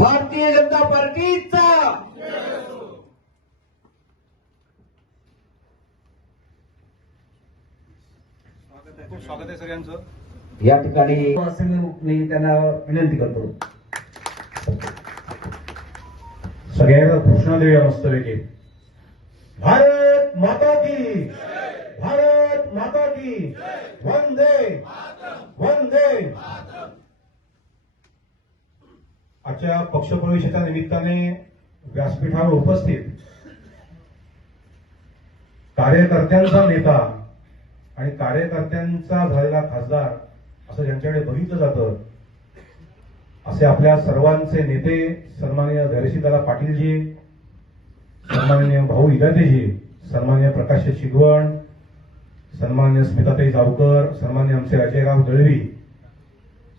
भारतीय जनता पार्टीचा. खूप स्वागत आहे सगळ्यांचं या ठिकाणी असं मी त्यांना विनंती करतो सगळ्यांना घोषणा देऊया मस्तपैकी. भारत माता की. भारत माता की. वंदे. आजच्या पक्षप्रवेशाच्या निमित्ताने व्यासपीठावर उपस्थित कार्यकर्त्यांचा नेता आणि कार्यकर्त्यांचा झालेला खासदार असं ज्यांच्याकडे बघितलं जातं असे आपल्या सर्वांचे नेते सन्माननीय धैर्यशीलदादा पाटीलजी सन्माननीय भाऊ इदातेजी सन्माननीय प्रकाश शिगवण सन्माननीय स्मिताताई जावकर सन्माननीय आमचे अजयराव दळवी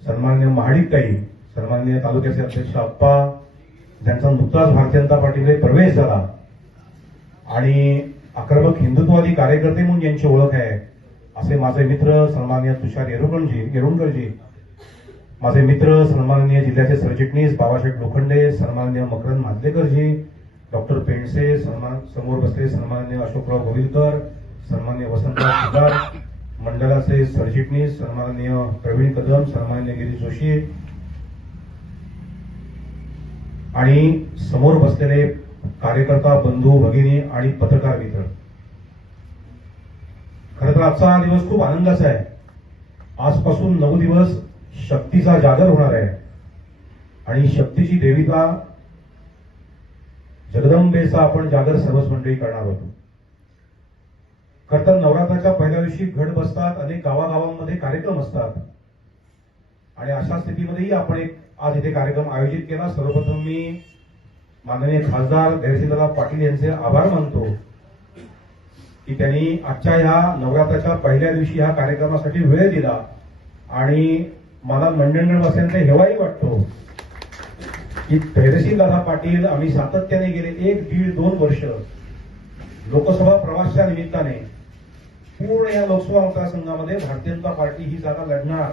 सन्माननीय महाडिकताई सन्माननीय तालुक्याचे अध्यक्ष अप्पा ज्यांचा नुकताच भारतीय जनता पार्टीमध्ये प्रवेश झाला आणि आक्रमक हिंदुत्ववादी कार्यकर्ते म्हणून यांची ओळख आहे असे माझे मित्र सन्माननीय तुषार येरुगणजी येरुणकरजी माझे मित्र सन्माननीय जिल्ह्याचे सरचिटणीस बाबासाहेब लोखंडे सन्माननीय मकरंद माजलेकरजी डॉक्टर पेंडसे सन्मान समोर बसले सन्माननीय अशोकराव गोविलकर सन्माननीय वसंतराव सुधार मंडळाचे सरचिटणीस सन्माननीय प्रवीण कदम सन्माननीय गिरीश जोशी आणि समोर बसलेले कार्यकर्ता बंधू भगिनी आणि पत्रकार मित्र. खर तर आजचा हा दिवस खूप आनंदाचा आहे. आजपासून नऊ दिवस शक्तीचा जागर होणार आहे. आणि शक्तीची देविका जगदंबेचा आपण जागर सर्वच मंडळी करणार होतो. खरं तर नवरात्राच्या पहिल्या दिवशी घट बसतात अनेक गावागावांमध्ये कार्यक्रम असतात. आणि अशा स्थितीमध्येही आपण एक आज इथे कार्यक्रम आयोजित केला. सर्वप्रथम मी माननीय खासदार धैर्यसिंहदादा पाटील यांचे आभार मानतो की त्यांनी आजच्या ह्या नवरात्राच्या पहिल्या दिवशी ह्या कार्यक्रमासाठी वेळ दिला आणि मला मंडणगडवासियांचा हेवाही वाटतो की धैर्यशील दादा पाटील आम्ही सातत्याने गेले एक दीड दोन वर्ष लोकसभा प्रवासच्या निमित्ताने पूर्ण या लोकसभा मतदारसंघामध्ये भारतीय जनता पार्टी ही जागा लढणार.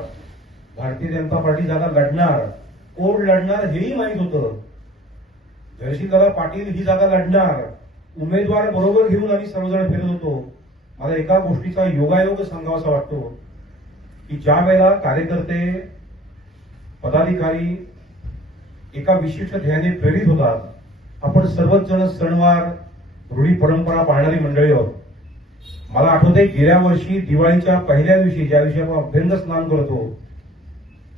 भारतीय जनता पार्टी जागा लढणार. कोण लढणार हेही माहीत होतं. जयशीलदादा पाटील ही जागा लढणार. उमेदवार बरोबर घेऊन आम्ही सर्वजण फिरत होतो. मला एका गोष्टीचा योगायोग सांगावासा वाटतो की ज्या वेळेला कार्यकर्ते पदाधिकारी एका विशिष्ट ध्येयाने प्रेरित होतात आपण सर्वच जण सणवार रूढी परंपरा पाळणारी मंडळी आहोत. मला आठवते गेल्या वर्षी दिवाळीच्या पहिल्या दिवशी ज्या दिवशी आपण अभ्यंग स्नान करतो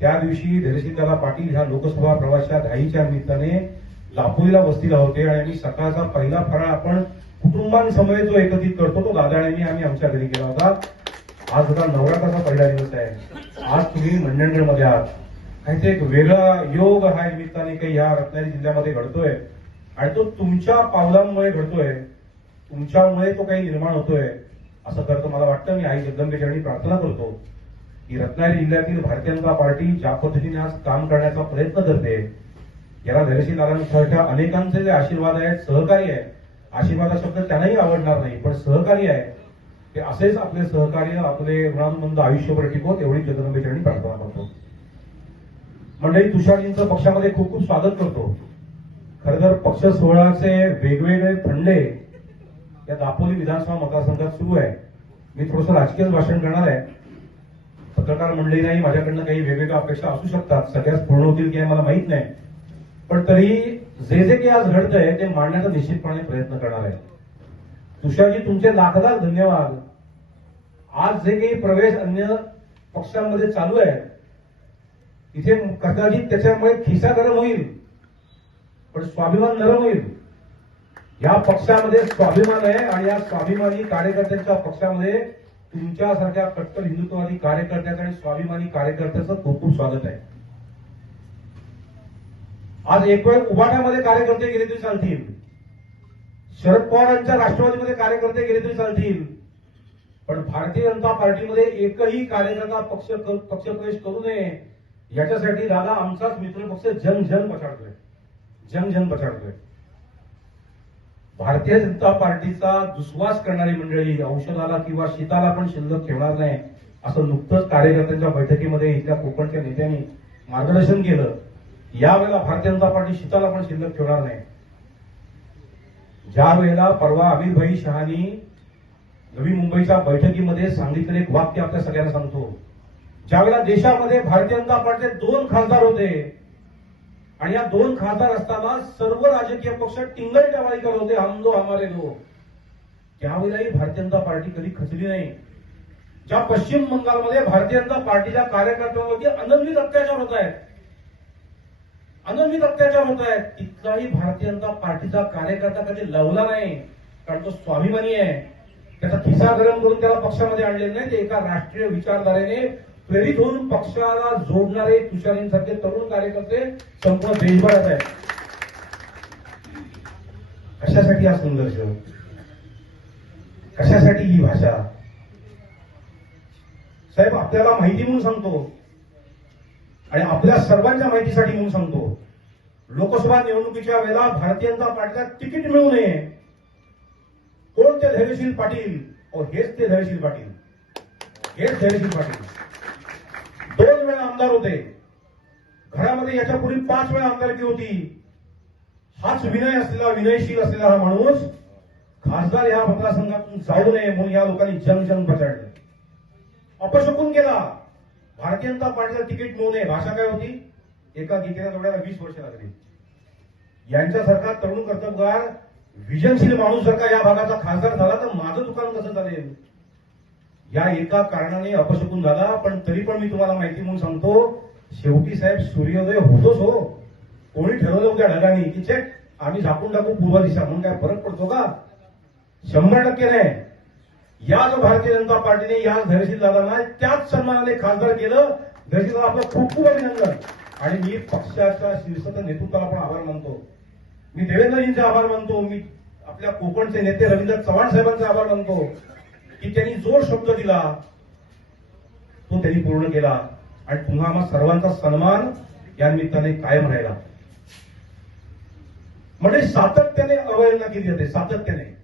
त्या दिवशी धैर्यशीलदादा पाटील ह्या लोकसभा प्रवासच्या आईच्या निमित्ताने लापोलीला वस्तीला होते आणि सकाळचा पहिला फराळ आपण कुटुंबांसमवेत जो एकत्रित करतो तो दादाळ्यांनी आम्ही आमच्या घरी केला होता. आज होता नवरात्राचा पहिला दिवस आहे. आज तुम्ही मंडणगडमध्ये आहात. काहीतरी एक वेगळा योग हा निमित्ताने काही या रत्नागिरी जिल्ह्यामध्ये घडतोय. आणि तो तुमच्या पावलांमुळे घडतोय. तुमच्यामुळे तो काही निर्माण होतोय. असं करतो मला वाटतं. मी आई जगदंबेच्या प्रार्थना करतो. की रत्नागिरी जिल्ह्यातील भारतीय जनता पार्टी ज्या पद्धतीने आज काम करण्याचा प्रयत्न करते याला धैर्यशील दादांसारख्या अनेकांचे जे आशीर्वाद आहेत सहकार्य आहे आशीर्वाद हा शब्द त्यांनाही आवडणार नाही पण सहकार्य आहे ते असेच आपले सहकार्य आपले ऋणानुबंध आयुष्यभर टिकवत एवढी जगदंबेचरणी प्रार्थना करतो. मंडळी तुषारजींचं पक्षामध्ये खूप खूप स्वागत करतो. खरं तर पक्ष सोहळ्याचे वेगवेगळे फंडे या दापोली विधानसभा मतदारसंघात सुरू आहे मी थोडंसं राजकीय भाषण करणार आहे. पत्रकार म्हणले नाही माझ्याकडनं काही वेगवेगळ्या अपेक्षा असू शकतात. सगळ्याच पूर्ण होतील की नाही मला माहीत नाही. पण तरी जे जे काही आज घडतंय ते मांडण्याचा निश्चितपणे प्रयत्न करणार आहे. तुषारजी तुमचे लाख धन्यवाद. आज जे काही प्रवेश अन्य पक्षांमध्ये चालू आहे तिथे कदाचित त्याच्यामुळे खिसा गरम होईल पण स्वाभिमान नरम होईल. या पक्षामध्ये स्वाभिमान आहे आणि या स्वाभिमानी कार्यकर्त्यांच्या पक्षामध्ये तुमच्यासारख्या कट्टर हिंदुत्ववादी कार्यकर्त्याचं आणि स्वाभिमानी कार्यकर्त्याचं खूप खूप स्वागत आहे. आज एक वेळ उभाट्यामध्ये कार्यकर्ते गेले तरी चालतील. शरद पवारांच्या राष्ट्रवादीमध्ये कार्यकर्ते गेले तरी चालतील. पण भारतीय जनता पार्टीमध्ये एकही कार्यकर्ता पक्ष पक्षप्रवेश करू नये. याच्यासाठी दादा आमचाच मित्रपक्ष जन जन पछाडतोय. जन जन पछाडतोय. भारतीय जनता पार्टीचा दुस्वास करणारी मंडळी औषधाला किंवा शीताला पण शिल्लक ठेवणार नाही असं नुकतंच कार्यकर्त्यांच्या बैठकीमध्ये इथल्या कोकणच्या नेत्यांनी मार्गदर्शन केलं. यावेळेला भारतीय जनता पार्टी शीताला पण शिल्लक ठेवणार नाही. ज्या वेळेला परवा अमिरभाई शहानी नवी मुंबईच्या बैठकीमध्ये सांगितलेलं एक वाक्य आपल्या सगळ्यांना सांगतो. ज्यावेळेला देशामध्ये भारतीय जनता पार्टीचे दोन खासदार होते आणि या दोन खासदार असताना सर्व राजकीय पक्ष टिंगल टवाळी करत होते हम दो हमारे दो. त्यावेळेलाही भारतीय जनता पार्टी कधी खचली नाही. ज्या पश्चिम बंगालमध्ये भारतीय जनता पार्टीच्या कार्यकर्त्यांवरती अनन्वित अत्याचार होत आहेत. अनन्वित अत्याचार होत आहेत. तिथलाही भारतीय जनता पार्टीचा कार्यकर्ता कधी लवला नाही कारण तो स्वाभिमानी आहे. त्याचा खिसा गरम करून त्याला पक्षामध्ये आणलेला नाही ते एका राष्ट्रीय विचारधारेने प्रेरित होऊन पक्षाला जोडणारे तुषारींसारखे तरुण कार्यकर्ते संपूर्ण देशभरात आहेत. कशासाठी हा संघर्ष कशासाठी ही भाषा? साहेब आपल्याला माहिती म्हणून सांगतो. आणि आपल्या सर्वांच्या माहितीसाठी म्हणून सांगतो. लोकसभा निवडणुकीच्या वेळेला भारतीय जनता पार्टीला तिकीट मिळू नये. कोण ते धैर्यशील पाटील? हेच ते धैर्यशील पाटील. हेच धैर्यशील पाटील. दोन वेळा आमदार होते. घरामध्ये याच्यापूर्वी पाच वेळा आमदारकी होती? हाच विनय असलेला विनयशील असलेला हा माणूस खासदार या मतदारसंघातून जाऊ नये म्हणून या लोकांनी जंग जंग पछाडले अपशकून केला भारतीय जनता पार्टीला तिकीट मिळू नये. भाषा काय होती? एका गीतेला जोडायला वीस वर्ष लागली. यांच्यासारखा तरुण कर्तबगार विजनशील माणूस जर का या भागाचा खासदार झाला तर माझं दुकान कसं चालेल या एका कारणाने अपशकून झाला पण तरी पण मी तुम्हाला माहिती म्हणून सांगतो शेवटी साहेब सूर्योदय होतोच हो. कोणी ठरवलं होत्या ढगाने की चेक आम्ही झाकून टाकू पूर्व दिशा म्हणून काय फरक पडतो का? शंभर टक्के नाही. याच भारतीय जनता पार्टीने याच धैर्यशील दादांना त्याच सन्मानाने खासदार केलं धैर्यशील दादा आपलं खूप खूप अभिनंदन. आणि मी पक्षाच्या शीर्षक नेतृत्वाला पण आभार मानतो. मी देवेंद्रजींचे आभार मानतो मी आपल्या कोकणचे नेते रवींद्र चव्हाण साहेबांचे आभार मानतो. की त्यांनी जो शब्द दिला तो त्यांनी पूर्ण केला. आणि पुन्हा आम्हा सर्वांचा सन्मान या निमित्ताने कायम राहिला. म्हणजे सातत्याने अवहेलना केली जाते सातत्याने.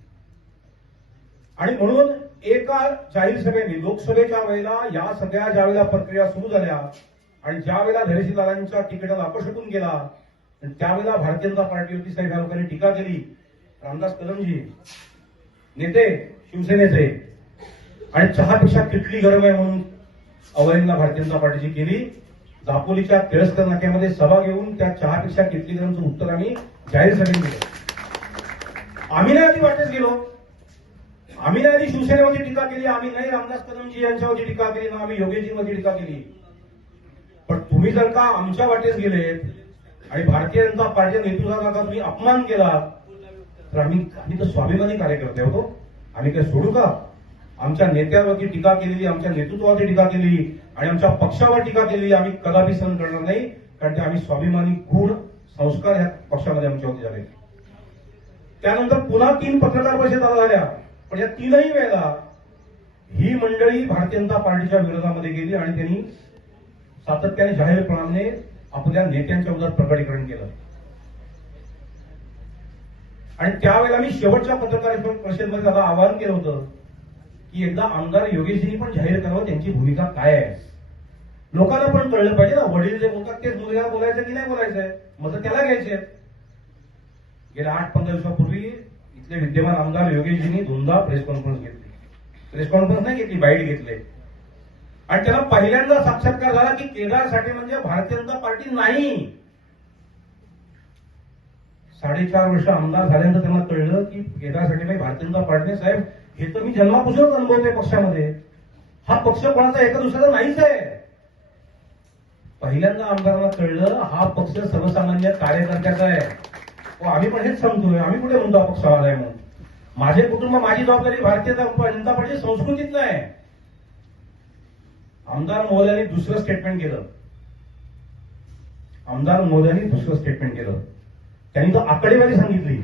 आणि म्हणून एका जाहीर सभेने लोकसभेच्या वेळेला या सगळ्या ज्या वेळेला प्रक्रिया सुरू झाल्या आणि ज्या वेळेला धैर्यशीलदारांच्या तिकिटाला अपशकून गेला आणि त्यावेळेला भारतीय जनता पार्टीवरती साहेब लोकांनी टीका केली. रामदास कदमजी नेते शिवसेनेचे. आणि चहापेक्षा किटली गरम आहे म्हणून अवयंना भारतीय जनता पार्टीची केली. दापोलीच्या तिरस्कर नाक्यामध्ये सभा घेऊन त्या चहापेक्षा किटली गरमचं उत्तर आम्ही जाहीर सभेत दिलं. आम्ही नाही आधी वाटेच गेलो. आम्ही नाही आधी शिवसेनेवरती टीका केली आम्ही नाही रामदास कदमजी यांच्यावरती टीका केली ना आम्ही योगेशजींवरती टीका केली. पण तुम्ही जर का आमच्या वाटेस गेलेत आणि भारतीय जनता पार्टीच्या नेतृत्वाचा का तुम्ही अपमान केला तर आम्ही आम्ही तर स्वाभिमानी कार्यकर्ते होतो आम्ही काय सोडू का? आमच्या नेत्यावरती टीका केलेली आमच्या नेतृत्वावरती टीका केली आणि आमच्या पक्षावर टीका केलेली आम्ही कदापि सहन करणार नाही कारण ते आम्ही स्वाभिमानी गुण संस्कार ह्या पक्षामध्ये आमच्यावरती झाले त्यानंतर पुन्हा तीन पत्रकार परिषदा झाल्या. पण या तीनही वेळेला ही मंडळी भारतीय जनता पार्टीच्या विरोधामध्ये गेली आणि त्यांनी सातत्याने जाहीरपणाने आपल्या नेत्यांच्या विरोधात प्रकटीकरण केलं. आणि त्यावेळेला मी शेवटच्या पत्रकार परिषदेमध्ये त्याला आवाहन केलं होतं की एकदा आमदार योगेशजींनी पण जाहीर करावं त्यांची भूमिका काय आहे? लोकांना पण कळलं पाहिजे ना वडील जे बोलतात तेच मुलगा बोलायचं की नाही बोलायचंय मग त्याला घ्यायचे गेल्या आठ पंधरा दिवसापूर्वी इथले विद्यमान आमदार योगेशजींनी दोनदा प्रेस कॉन्फरन्स घेतली. प्रेस कॉन्फरन्स नाही घेतली बाईट घेतले. आणि त्याला पहिल्यांदा साक्षात्कार झाला की केदारसाठी म्हणजे भारतीय जनता पार्टी नाही. साडेचार वर्ष आमदार झाल्यानंतर त्यांना कळलं की केदारसाठी नाही भारतीय जनता पार्टीने साहेब हे तर मी जन्मापासूनच अनुभवतोय पक्षामध्ये. हा पक्ष कोणाचा एका दुसऱ्याचा नाहीच आहे. पहिल्यांदा आमदारांना कळलं हा पक्ष सर्वसामान्य कार्यकर्त्याचा आहे. व आम्ही पण हेच सांगतोय. आम्ही कुठे म्हणतो हा पक्ष आलाय म्हणून? माझे कुटुंब माझी जबाबदारी भारतीय जनता पार्टी संस्कृतीत नाही आमदार महोदयांनी दुसरं स्टेटमेंट केलं. आमदार महोदयांनी दुसरं स्टेटमेंट केलं. त्यांनी तो आकडेवारी सांगितली.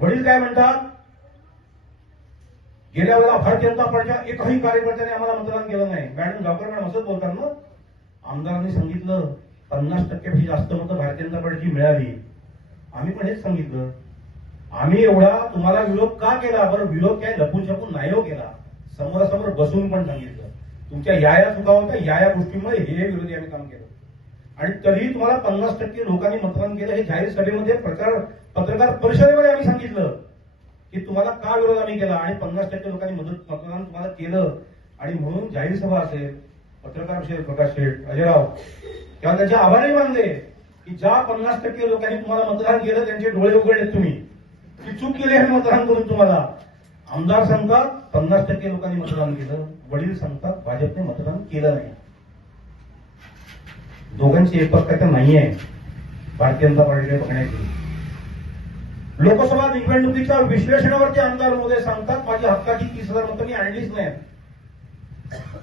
वडील काय म्हणतात? गेल्या वेळेला भारतीय जनता पार्टीच्या एकही कार्यकर्त्याने आम्हाला मतदान केलं नाही. मॅडम गावकर मॅडम असंच बोलतात ना आमदारांनी सांगितलं पन्नास टक्क्यापेक्षा जास्त मतं भारतीय जनता पार्टीची मिळाली. आम्ही पण हेच सांगितलं. आम्ही एवढा तुम्हाला विरोध का केला? बरं विरोध काय लपून छपून नाही हो केला. समोरासमोर बसून पण सांगितलं. तुमच्या या या चुका होत्या या या गोष्टीमुळे हे हे विरोधी आम्ही काम केलं. आणि तरीही तुम्हाला पन्नास टक्के लोकांनी मतदान केलं हे जाहीर सभेमध्ये प्रचार पत्रकार परिषदेमध्ये आम्ही सांगितलं. की तुम्हाला का विरोध आम्ही केला? आणि पन्नास टक्के लोकांनी मदत मतदान तुम्हाला केलं. आणि म्हणून जाहीर सभा असेल पत्रकार शेठ प्रकाश शेठ अजयराव तेव्हा त्याचे आभारही मानले की ज्या पन्नास टक्के लोकांनी तुम्हाला मतदान केलं त्यांचे डोळे उघडले तुम्ही. की चूक केली आहे मतदान करून तुम्हाला. आमदार सांगतात पन्नास टक्के लोकांनी मतदान केलं. वडील सांगतात भाजपने मतदान केलं नाही. दोघांची एकपक्षता नाही आहे भारतीय जनता पार्टीकडे बघण्याची. लोकसभा निवडणुकीच्या विश्लेषणावरती आमदार मोदी सांगतात माझी हक्काची तीस हजार मतं मी आणलीच नाही.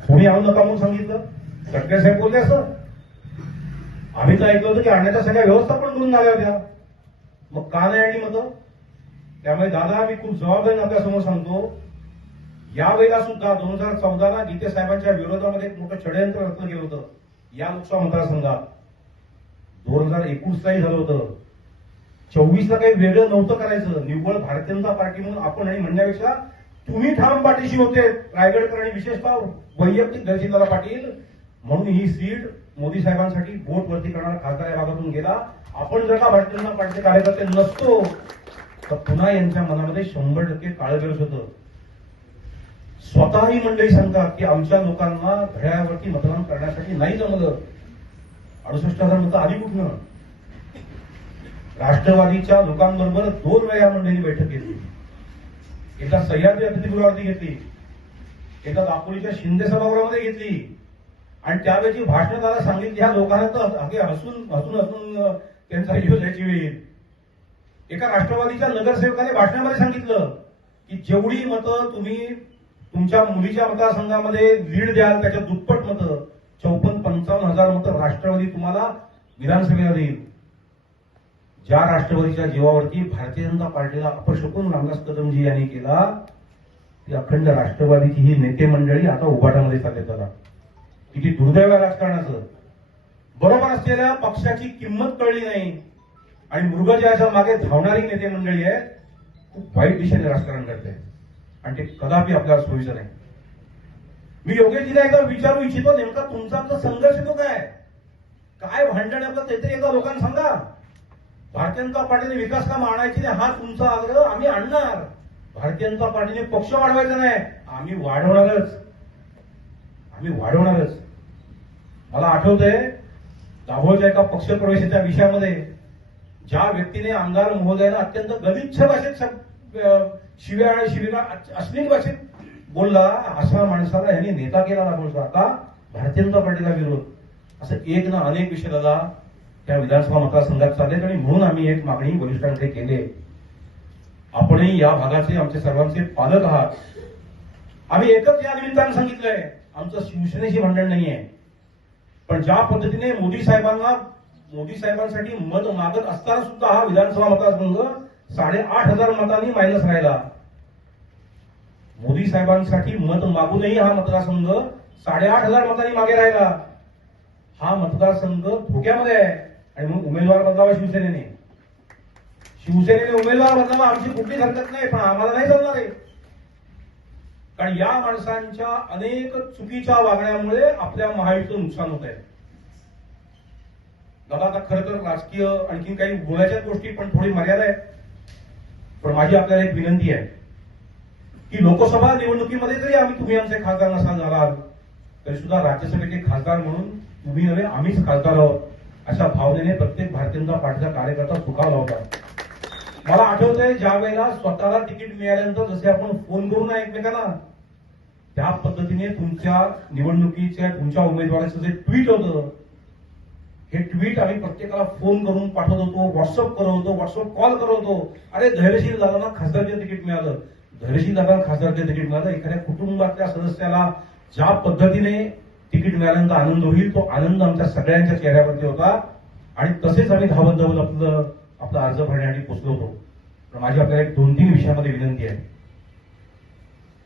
कोणी आणू नका म्हणून सांगितलं? गडकरी साहेब बोलले असं आम्ही तर ऐकलं होतं की आणण्याच्या सगळ्या व्यवस्था पण करून झाल्या होत्या. मग का नाही आणली मतं? त्यामुळे दादा मी खूप जबाबदारी आपल्यासमोर सांगतो यावेळेला सुद्धा दोन हजार चौदाला गीते साहेबांच्या विरोधामध्ये एक मोठं षडयंत्र रचलं गेलं होतं. या लोकसभा मतदारसंघात. दोन हजार एकोणीसलाही झालं होतं. चोवीसला काही वेगळं नव्हतं करायचं. निव्वळ भारतीय जनता पार्टी म्हणून आपण आणि म्हणण्यापेक्षा तुम्ही ठाम पाठीशी होते रायगडकर आणि विशेषतः वैयक्तिक दर्शनदादा पाटील. म्हणून ही सीट मोदी साहेबांसाठी बोट वरती करणारा खासदार या भागातून गेला. आपण जर का भारतीय जनता पार्टीचे कार्यकर्ते नसतो तर पुन्हा यांच्या मनामध्ये शंभर टक्के काळगरज होतं. स्वतःही मंडळी सांगतात की आमच्या लोकांना घड्याळावरती मतदान करण्यासाठी नाही जमलं. अडुसष्ट हजार मतं आधी कुठनं? राष्ट्रवादीच्या लोकांबरोबर दोन वेळा मंडळी बैठक घेतली. एकदा सह्याद्री अतिथीगृहावरती घेतली. एकदा दापोलीच्या शिंदे सभागृहामध्ये घेतली. आणि त्यावेळी भाषण त्याला सांगितली ह्या लोकांना तर अगदी हसून हसून हसून त्यांचा जीव द्यायची वेळ एका राष्ट्रवादीच्या नगरसेवकाने भाषणामध्ये सांगितलं की जेवढी मतं तुम्ही तुमच्या मुलीच्या मतदारसंघामध्ये लीड द्याल त्याच्या दुप्पट मतं चौपन्न पंचावन्न हजार मतं राष्ट्रवादी तुम्हाला विधानसभेला देईल. ज्या राष्ट्रवादीच्या जीवावरती भारतीय जनता पार्टीला अपशकून रामदास कदमजी यांनी केला ती अखंड राष्ट्रवादीची ही नेते मंडळी आता उभाटामध्ये चालले त्याला किती दुर्दैव आहे राजकारणाचं. बरोबर असलेल्या पक्षाची किंमत कळली नाही. आणि मृगजयाच्या मागे धावणारी नेते मंडळी आहे खूप वाईट दिशेने राजकारण करते आणि ते कदापि आपल्याला सोयीचं नाही. मी योगेशजीला एकदा विचारू इच्छितो नेमका तुमचा आमचा संघर्ष तो काय? काय भांडण आहे आपलं ते तरी एकदा लोकांना सांगा. भारतीय जनता पार्टीने विकास काम आणायची नाही हा तुमचा आग्रह आम्ही आणणार. भारतीय जनता पार्टीने पक्ष वाढवायचा नाही आम्ही वाढवणारच. आम्ही वाढवणारच. मला आठवतंय दाभोळच्या एका पक्षप्रवेशाच्या विषयामध्ये ज्या व्यक्तीने आमदार महोदयाला अत्यंत गलिच्छ भाषेत शिव्या आणि शिविरा अश्लील भाषेत बोलला अशा माणसाला यांनी नेता केला दाभोळचा आता भारतीय जनता पार्टीला विरोध. असं एक ना अनेक विषय दादा त्या विधानसभा मतदारसंघात चाललेत आणि म्हणून आम्ही एक मागणी वरिष्ठांकडे केली आपणही या भागाचे आमचे सर्वांचे पालक आहात. आम्ही एकच या निमित्तानं सांगितलंय आमचं शिवसेनेशी भांडण नाहीये. पण ज्या पद्धतीने मोदी साहेबांना मोदी साहेबांसाठी मत मागत असताना सुद्धा हा विधानसभा मतदारसंघ साडेआठ हजार मतांनी मायनस राहिला. मोदी साहेबांसाठी मत मागूनही हा मतदारसंघ साडेआठ हजार मतांनी मागे राहिला. हा मतदारसंघ धोक्यामध्ये आहे. आणि मग उमेदवार बदलावा शिवसेनेने. शिवसेनेने उमेदवार बदलावा आमची कुठलीच हरकत नाही पण आम्हाला नाही जमणार आहे. कारण या माणसांच्या अनेक चुकीच्या वागण्यामुळे आपल्या महायुतीचं नुकसान होत आहे दादा आता खरं तर राजकीय आणखीन काही बोलायच्या गोष्टी पण थोडी मर्यादा आहे पण माझी आपल्याला एक विनंती आहे की लोकसभा निवडणुकीमध्ये जरी आम्ही तुम्ही आमचे खासदार नसाल झाला तरी सुद्धा राज्यसभेचे खासदार म्हणून तुम्ही नव्हे आम्हीच खासदार आहोत. अशा भावनेने प्रत्येक भारतीय जनता पार्टीचा कार्यकर्ता सुखावला होता. मला आठवतंय ज्या वेळेला स्वतःला तिकीट मिळाल्यानंतर जसे आपण फोन करू ना एकमेकांना त्या पद्धतीने तुमच्या निवडणुकीच्या तुमच्या उमेदवाराचं जे ट्विट होतं हे ट्विट आम्ही प्रत्येकाला फोन करून पाठवत होतो व्हॉट्सअप करत होतो व्हॉट्सअप कॉल करत होतो. अरे धैर्यशील दादांना खासदारचे तिकीट मिळालं. धैर्यशील दादांना खासदारचे तिकीट मिळालं. एखाद्या कुटुंबातल्या सदस्याला ज्या पद्धतीने तिकीट मिळाल्यानंतर आनंद होईल. तो आनंद आमच्या सगळ्यांच्या चेहऱ्यावरती होता. आणि तसेच आम्ही धावत धावत आपलं आपला अर्ज भरण्यासाठी पोहोचलो होतो. पण माझी आपल्याला एक दोन तीन विषयामध्ये विनंती आहे.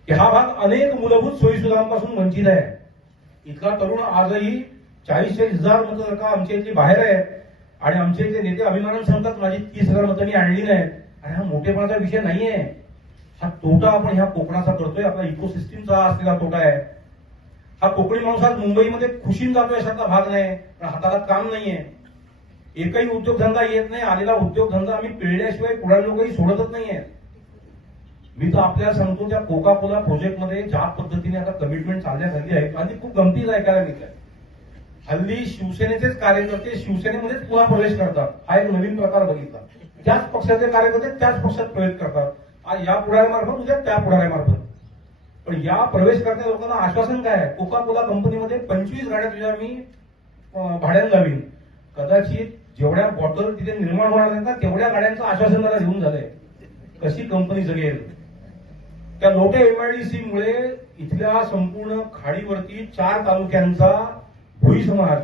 की हा भाग अनेक मूलभूत सोयीसुविधांपासून वंचित आहे. इतका तरुण आजही चाळीस चाळीस हजार मतं का आमच्या इथली बाहेर आहे आणि आमचे इथले नेते अभिमानानं सांगतात माझी तीस हजार मतं मी आणली नाही आणि हा मोठेपणाचा विषय नाहीये. हा तोटा आपण ह्या कोकणाचा करतोय. आपला इकोसिस्टीमचा असलेला तोटा आहे. हा कोकणी माणूस आज मुंबईमध्ये खुशीन जातोय अशातला भाग नाही. पण हाताला काम नाहीये. एकही उद्योगधंदा येत नाही. आलेला उद्योगधंदा आम्ही पिळल्याशिवाय पुढे लोकही सोडतच नाहीये. मी तर आपल्याला सांगतो त्या कोका कोला प्रोजेक्टमध्ये ज्या पद्धतीने आता कमिटमेंट चालण्यात झाली आहे आणि खूप गमतीच ऐकायला मिळत हल्ली शिवसेनेचेच कार्यकर्ते शिवसेनेमध्येच पुन्हा प्रवेश करतात. हा एक नवीन प्रकार बघितला. त्याच पक्षाचे कार्यकर्ते त्याच पक्षात प्रवेश करतात. आज या पुढाऱ्यामार्फत उद्या त्या पुढाऱ्यामार्फत. पण या प्रवेश करणाऱ्या लोकांना आश्वासन काय कोका कोला कंपनीमध्ये पंचवीस गाड्या तुझ्या मी भाड्यानं लावीन. कदाचित जेवढ्या बॉटल तिथे निर्माण होणार नाही ना तेवढ्या गाड्यांचं आश्वासन मला घेऊन झालंय. कशी कंपनी जगेल त्या लोटे एमआयडीसी मुळे इथल्या संपूर्ण खाडीवरती चार तालुक्यांचा भोई समाज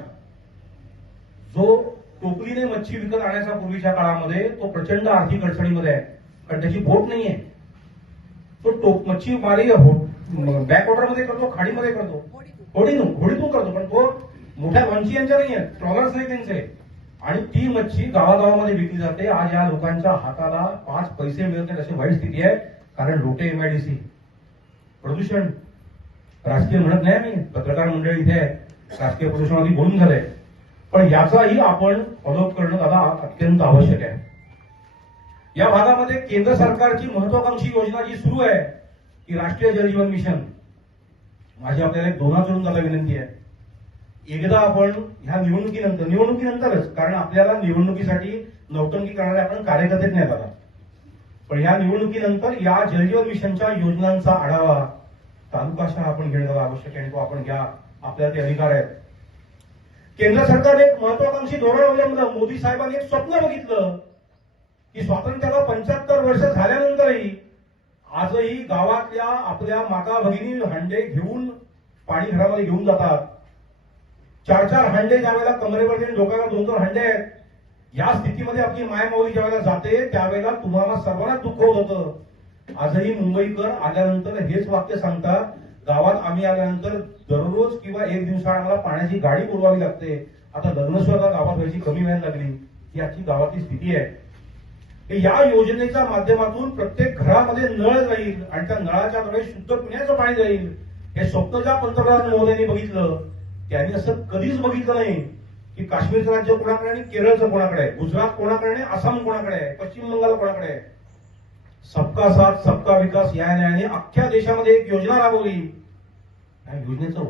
जो टोपलीने मच्छी विकत आणायचा पूर्वीच्या काळामध्ये तो प्रचंड आर्थिक अडचणीमध्ये आहे. कारण त्याची बोट नाहीये. तो टोप मच्छी बॅक बॅकवॉटरमध्ये करतो खाडीमध्ये करतो. होडीतून होडीतून करतो पण तो मोठ्या वंशी यांच्या नाही आहेत ट्रॉलर्स नाही त्यांचे. आणि ती मच्छी गावागावामध्ये विकली जाते. आज या लोकांच्या हाताला पाच पैसे मिळत नाहीत अशी वाईट स्थिती आहे कारण लोटे एमआयडीसी प्रदूषण. राजकीय म्हणत नाही मी पत्रकार मंडळी इथे राजकीय प्रदूषणामध्ये बोलून झालंय. पण याचाही आपण फॉलोअप करणं दादा अत्यंत आवश्यक आहे. या भागामध्ये केंद्र सरकारची महत्वाकांक्षी योजना जी सुरू आहे की राष्ट्रीय जलजीवन मिशन. माझी आपल्याला एक दोनाकडून त्याला विनंती आहे. एकदा आपण ह्या निवडणुकीनंतर निवडणुकीनंतरच कारण आपल्याला निवडणुकीसाठी नौटंकी करणारे आपण कार्यकर्तेच नाही आला पण या निवडणुकीनंतर या जलजीवन मिशनच्या योजनांचा आढावा तालुकाशा आपण घेणं आवश्यक आहे आणि तो आपण घ्या. आपल्याला ते अधिकार आहेत. केंद्र सरकारने एक महत्वाकांक्षी धोरण अवलंबलं. मोदी साहेबांनी एक स्वप्न बघितलं की स्वातंत्र्याला पंच्याहत्तर वर्ष झाल्यानंतरही आजही गावातल्या आपल्या माता भगिनी हंडे घेऊन पाणी घरामध्ये घेऊन जातात. चार चार हंडे ज्या वेळेला कमरेवर डोक्याला दोन दोन हंडे आहेत या स्थितीमध्ये आपली मायमाऊली ज्या वेळेला जाते त्यावेळेला तुम्हाला सर्वांना दुःख होत होतं. आजही मुंबईकर आल्यानंतर हेच वाक्य सांगतात गावात आम्ही आल्यानंतर दररोज किंवा एक दिवसा आम्हाला पाण्याची गाडी पुरवावी लागते. आता लग्न सुद्धा गावात व्हायची कमी व्हायला लागली. ही आजची गावातली स्थिती आहे. या योजनेच्या माध्यमातून प्रत्येक घरामध्ये नळ जाईल आणि त्या नळाच्या द्वारे शुद्ध पिण्याचं पाणी जाईल. हे स्वप्न ज्या पंतप्रधान महोदयांनी बघितलं त्यांनी असं कधीच बघितलं नाही की काश्मीरचं राज्य कोणाकडे आणि केरळचं कोणाकडे आहे गुजरात कोणाकडे आहे आसाम कोणाकडे आहे पश्चिम बंगाल कोणाकडे आहे. सबका साथ सबका विकास या न्यायाने अख्ख्या देशामध्ये एक योजना राबवली. या योजनेचं